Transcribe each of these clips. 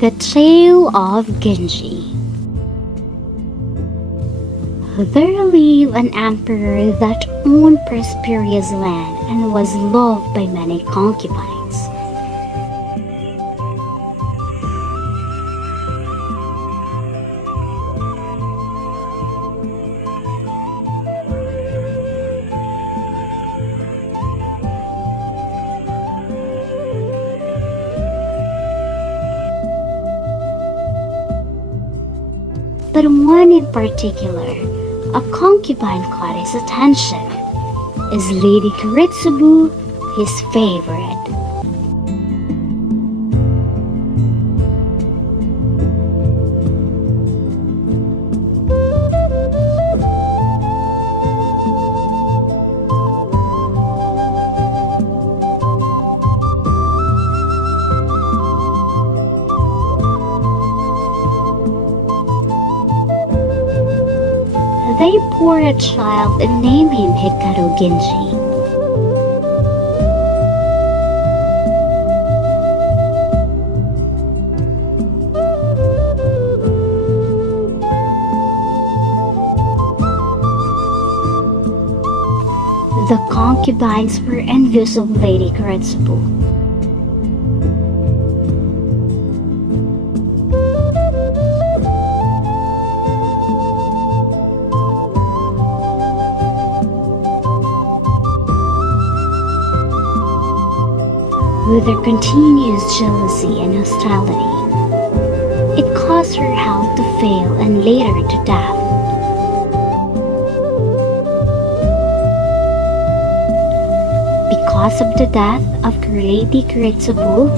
The Tale of Genji. There lived an emperor that owned prosperous land and was loved by many concubines. But one in particular, a concubine caught his attention. Is Lady Kiritsubu his favorite? They bore a child and named him Hikaru Genji. The concubines were envious of Lady Kiritsubu. With her continuous jealousy and hostility, it caused her health to fail and later to death. Because of the death of Lady Kiritsubu,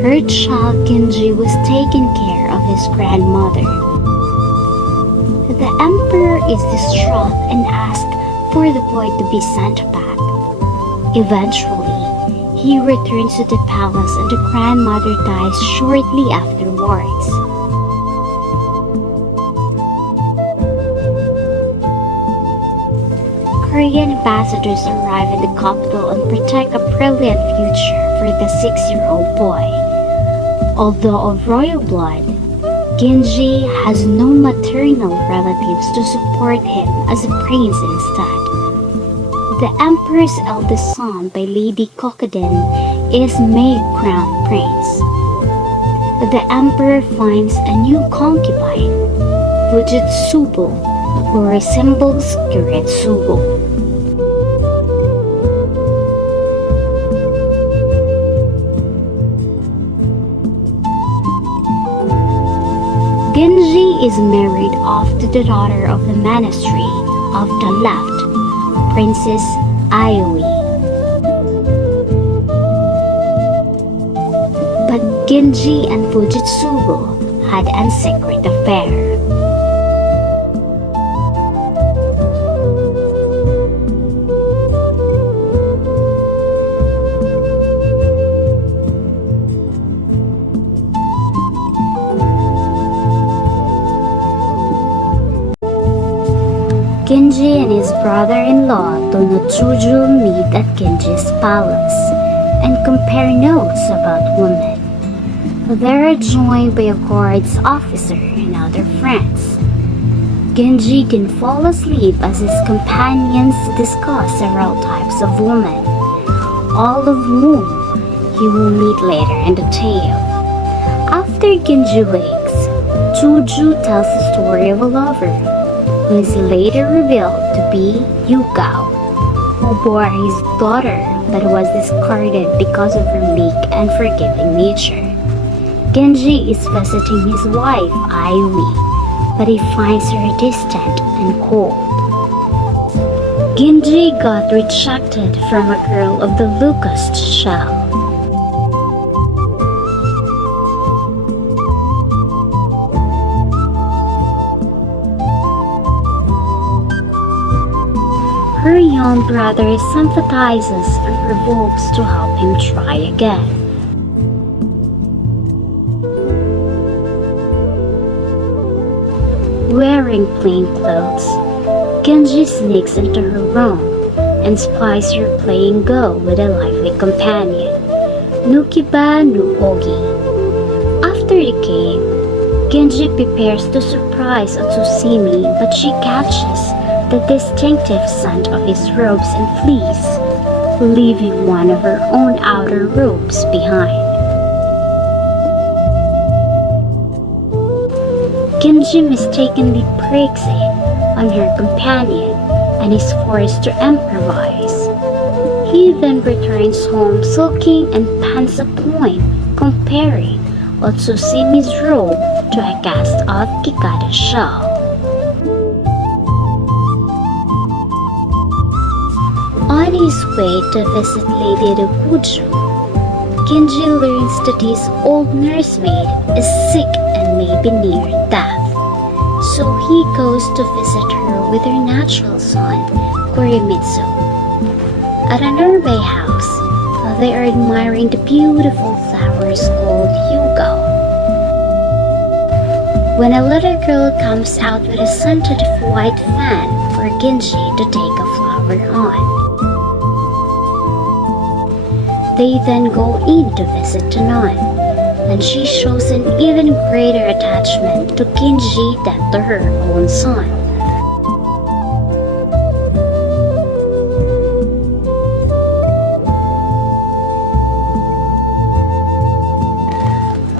her child Genji was taken care of his grandmother. The emperor is distraught and asks for the boy to be sent back. Eventually, he returns to the palace and the grandmother dies shortly afterwards. Korean ambassadors arrive in the capital and protect a brilliant future for the 6-year-old boy. Although of royal blood, Genji has no maternal relatives to support him as a prince instead. The emperor's eldest son by Lady Kokiden is made crown prince. The emperor finds a new concubine, Fujitsubo, who resembles Kiritsubo. Genji is married off to the daughter of the ministry of the left, Princess Aoi. But Genji and Fujitsubo had a secret affair. Genji and his brother-in-law Tonochuju meet at Genji's palace and compare notes about women. They are joined by a guards officer and other friends. Genji can fall asleep as his companions discuss several types of women, all of whom he will meet later in the tale. After Genji wakes, Chuju tells the story of a lover, who is later revealed to be Yukao, who bore his daughter but was discarded because of her meek and forgiving nature. Genji is visiting his wife, Aoi, but he finds her distant and cold. Genji got rejected from a girl of the locust shell. Her young brother sympathizes and revolts to help him try again. Wearing plain clothes, Genji sneaks into her room and spies her playing Go with a lively companion, Nukiba no Ogi. After After the game, Genji prepares to surprise Otsusimi, but she catches the distinctive scent of his robes and fleece, leaving one of her own outer robes behind. Genji mistakenly breaks in on her companion and is forced to improvise. He then returns home sulking and pants a poem comparing Otsusimi's robe to a cast of Kikada's shell. On his way to visit Lady Dokuju, Genji learns that his old nursemaid is sick and may be near death. So he goes to visit her with her natural son, Korimitsu. At a nearby house, they are admiring the beautiful flowers called yugo. When a little girl comes out with a scented white fan for Genji to take a flower on. They then go in to visit the nun, and she shows an even greater attachment to Genji than to her own son.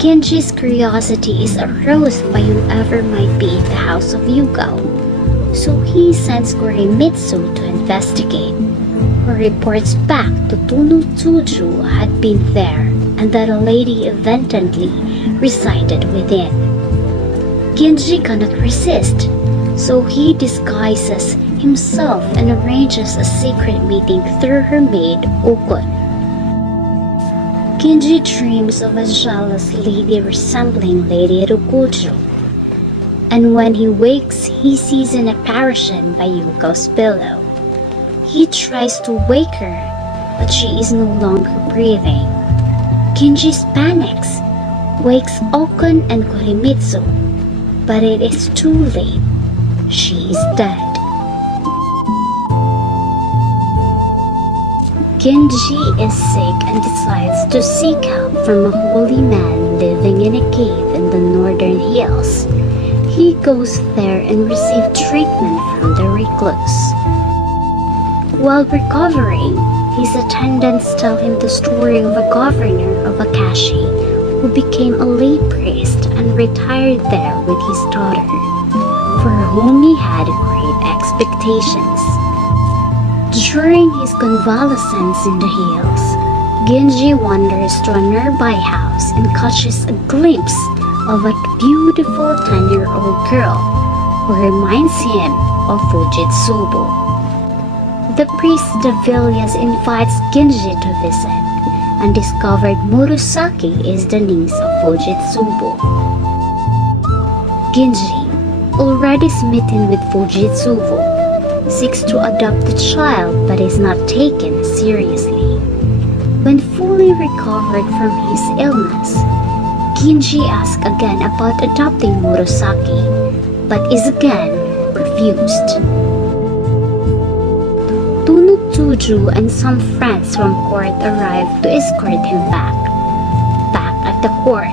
Genji's curiosity is aroused by whoever might be in the house of Yugo, so he sends Korimitsu to investigate, who reports back to Tsuju had been there and that a lady evidently resided within. Genji cannot resist, so he disguises himself and arranges a secret meeting through her maid Okun. Genji dreams of a jealous lady resembling Lady Rokujo, and when he wakes, he sees an apparition by Yuko's pillow. He tries to wake her, but she is no longer breathing. Genji panics, wakes Okun and Korimitsu, but it is too late. She is dead. Genji is sick and decides to seek help from a holy man living in a cave in the northern hills. He goes there and receives treatment from the recluse. While recovering, his attendants tell him the story of a governor of Akashi who became a lay priest and retired there with his daughter, for whom he had great expectations. During his convalescence in the hills, Genji wanders to a nearby house and catches a glimpse of a beautiful 10-year-old girl who reminds him of Fujitsubo. The priest Devilius invites Genji to visit and discovered Murasaki is the niece of Fujitsubo. Genji, already smitten with Fujitsubo, seeks to adopt the child but is not taken seriously. When fully recovered from his illness, Genji asks again about adopting Murasaki, but is again refused. Tsuju and some friends from court arrive to escort him back. Back at the court,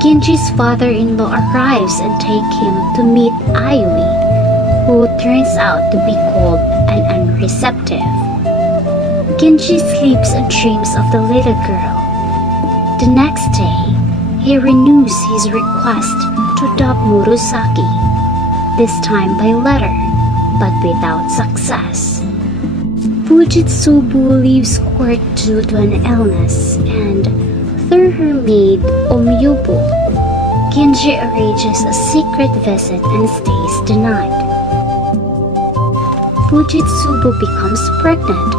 Genji's father-in-law arrives and takes him to meet Ayumi, who turns out to be cold and unreceptive. Genji sleeps and dreams of the little girl. The next day, he renews his request to adopt Murasaki, this time by letter, but without success. Fujitsubo leaves court due to an illness, and through her maid Omyubu, Genji arranges a secret visit and stays the night. Fujitsubo becomes pregnant,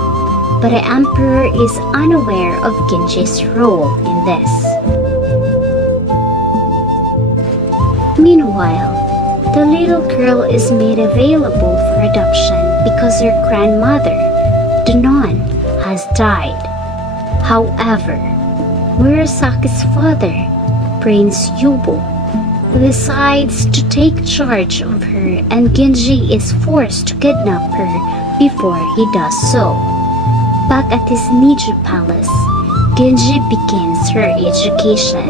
but the emperor is unaware of Genji's role in this. Meanwhile, the little girl is made available for adoption because her grandmother, the nun, has died. However, Murasaki's father, Prince Yubo, decides to take charge of her, and Genji is forced to kidnap her before he does so. Back at his Niju palace, Genji begins her education.